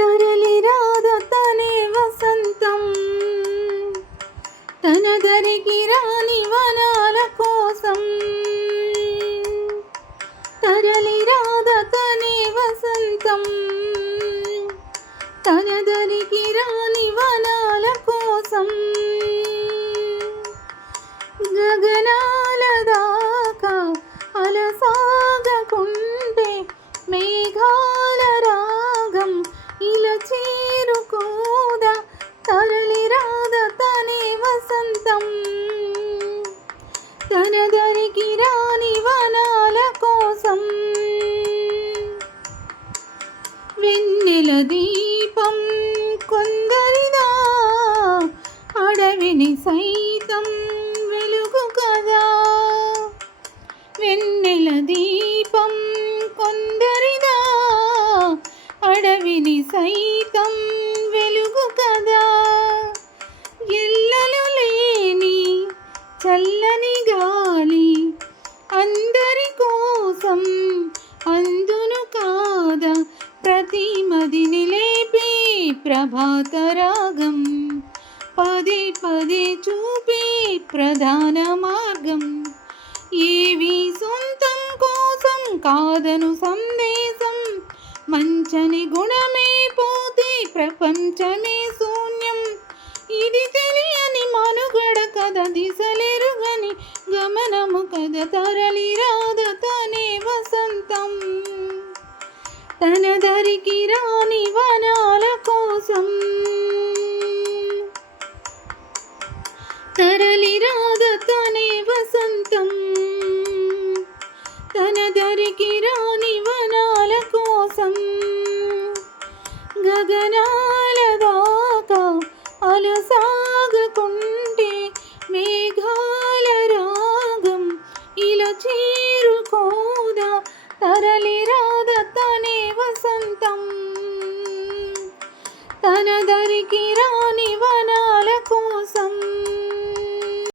తరలి రాద తనే వసంతం, తన దరికి రాని వనాల కోసం. తరలి రాద తనే వసంతం, తన దరికి రాని వనాల కోసం. గగనాల దాకా అలసాగకుంటే మేఘాల రాగం ఇలా చేరుకోదా. తరలి రాద తనే వసంతం, తన దరికి రాని వనాల కోసం. వెన్నెల దీపం కొందరిదా, అడవిని సైతం వెలుగు కదా. వెన్నెల దీపం కొందరిదా, అడవిని సైతం వెలుగు కదా. ఎల్లలు లేని చల్లని గాలి అందరి కోసం అందును కాదా. ప్రతి మదిని లేపే ప్రభాత రాగం, పదే పదే చూపే ప్రధాన మార్గం. ఏవి సొంతం కోసం కాదను సందేశం, మంచని గుణమే పోతే ప్రపంచమే శూన్యం. ఇది తెలియని మనుగడ కథ, దిశలెరుగని గమనము కథ. తరలి రాద తనే వసంతం, తన దరికి రాని వనాల కోసం. తరలి రాద తనే వసంతం, తన దరికి రాని వనాల కోసం. గగనాల దాకా అలసాగకుంటే మేఘాల రాగం ఇలా చేరుకోదా. తరలి రాద తనే వసంతం, తన దరికి రాని వన